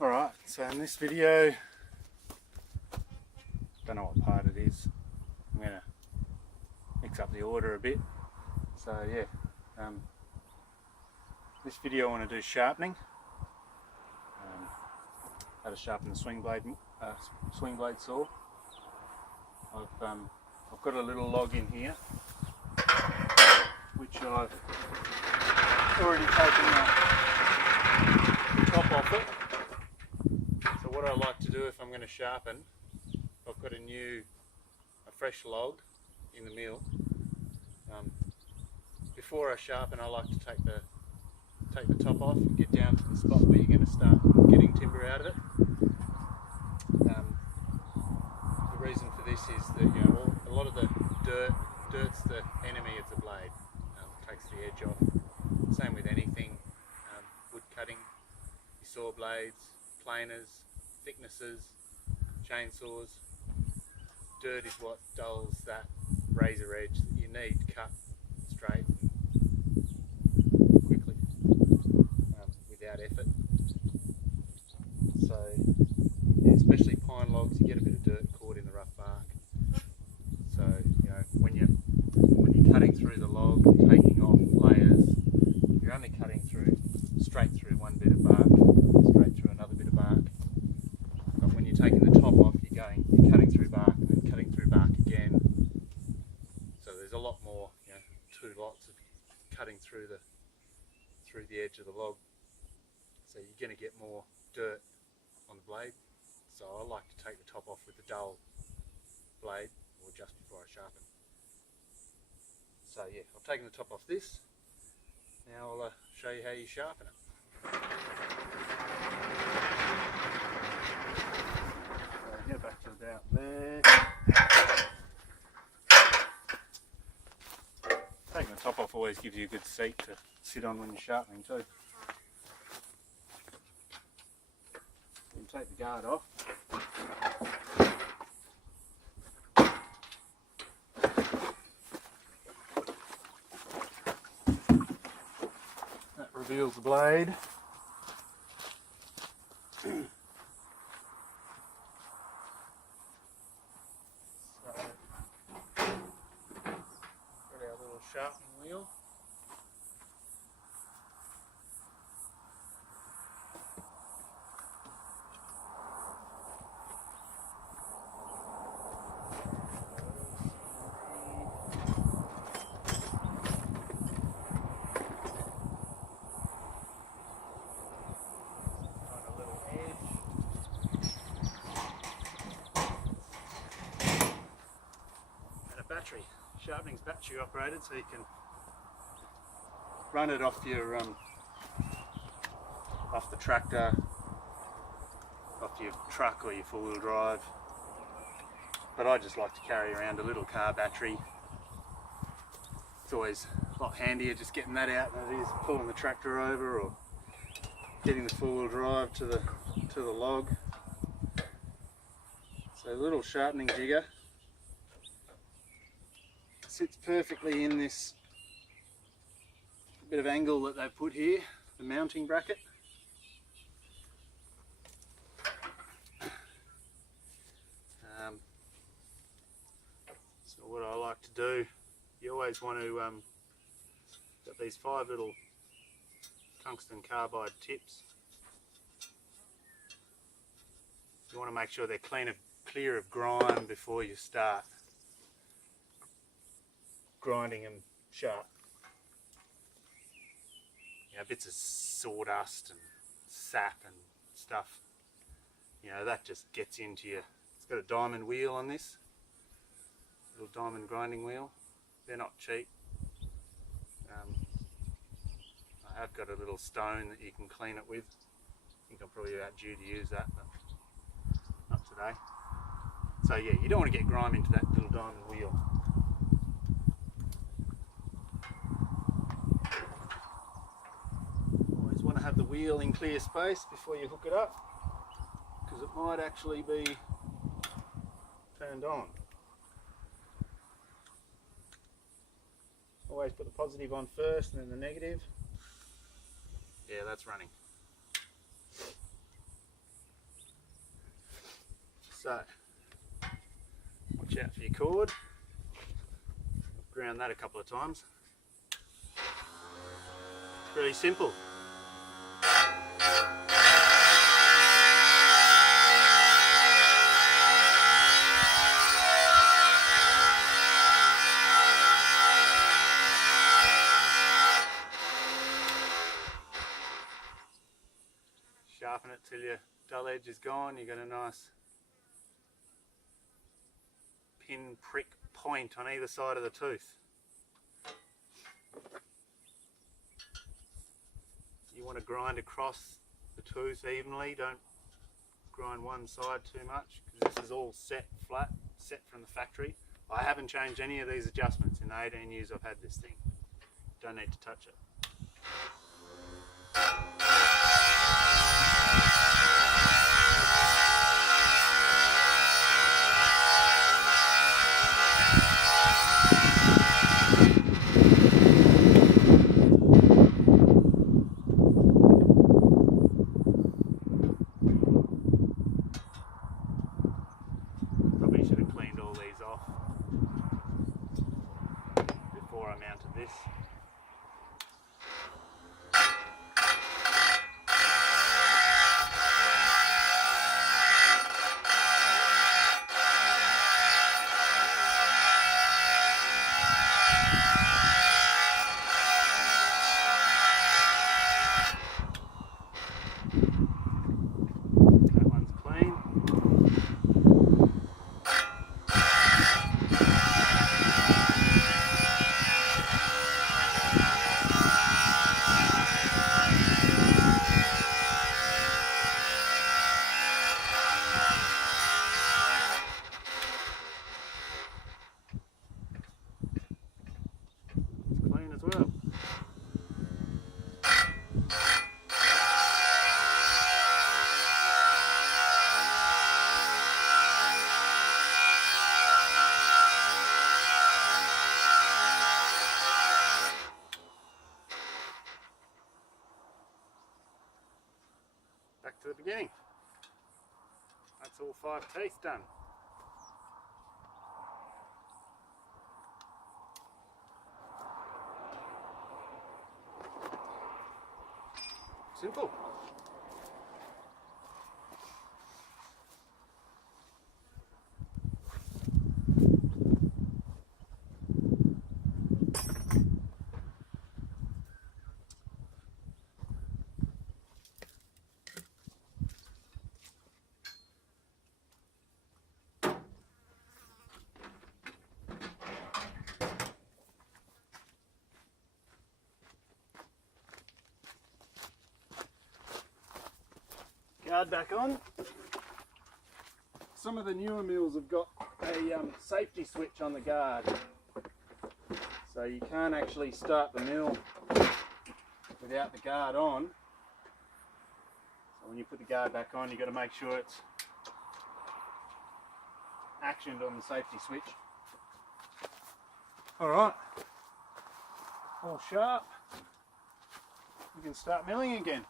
Alright, so in this video, don't know what part it is, I'm going to mix up the order a bit. So yeah, this video I want to do sharpening, how to sharpen the swing blade saw. I've got a little log in here, which I've already taken the top off it. So what I like to do if I'm going to sharpen, I've got a fresh log in the mill. Before I sharpen, I like to take the top off and get down to the spot where you're going to start getting timber out of it. The reason for this is that a lot of the dirt's the enemy of the blade. It takes the edge off. Same with anything, wood cutting, your saw blades, planers, thicknesses, chainsaws. Dirt is what dulls that razor edge that you need cut straight and quickly without effort. So yeah, especially pine logs, you get a bit of dirt caught in the rough bark. So when you're cutting through the log, taking off layers, you're only cutting straight through one bit of bark, straight through another bit of bark. But when you're taking the top off, you're cutting through bark and then cutting through bark again. So there's a lot more, two lots of cutting through the edge of the log. So you're going to get more dirt on the blade. So I like to take the top off with the dull blade, or just before I sharpen. So yeah, I've taken the top off this. Now I'll show you how you sharpen it. So get back to about there. Taking the top off always gives you a good seat to sit on when you're sharpening too. You can take the guard off. That reveals the blade. Sharpening wheel. Find a little edge. And a battery. Sharpening's battery operated, so you can run it off your off the tractor, off your truck or your four-wheel drive. But I just like to carry around a little car battery. It's always a lot handier just getting that out than it is pulling the tractor over or getting the four-wheel drive to the log. So a little sharpening jigger. Sits perfectly in this bit of angle that they've put here, the mounting bracket. So what I like to do, you always want to got these 5 little tungsten carbide tips. You want to make sure they're clear of grime before you start grinding them sharp. Bits of sawdust and sap and stuff, that just gets into you. It's got a diamond wheel on this, little diamond grinding wheel. They're not cheap. I have got a little stone that you can clean it with. I think I'm probably about due to use that, but not today. So yeah, you don't want to get grime into that little diamond wheel. Have the wheel in clear space before you hook it up, because it might actually be turned on. Always put the positive on first and then the negative. Yeah, that's running. So, watch out for your cord. Ground that a couple of times. Really simple. Sharpen it till your dull edge is gone. You got a nice pin prick point on either side of the tooth. You want to grind across the tooth evenly, don't grind one side too much, because this is all set flat, set from the factory. I haven't changed any of these adjustments in the 18 years I've had this thing. Don't need to touch it. Probably should have cleaned all these off before I mounted this. That one's clean. It's clean as well. Back to the beginning. That's all 5 teeth done. Simple. Guard back on. Some of the newer mills have got a safety switch on the guard, so you can't actually start the mill without the guard on. So when you put the guard back on, you've got to make sure it's actioned on the safety switch. Alright, all sharp. We can start milling again.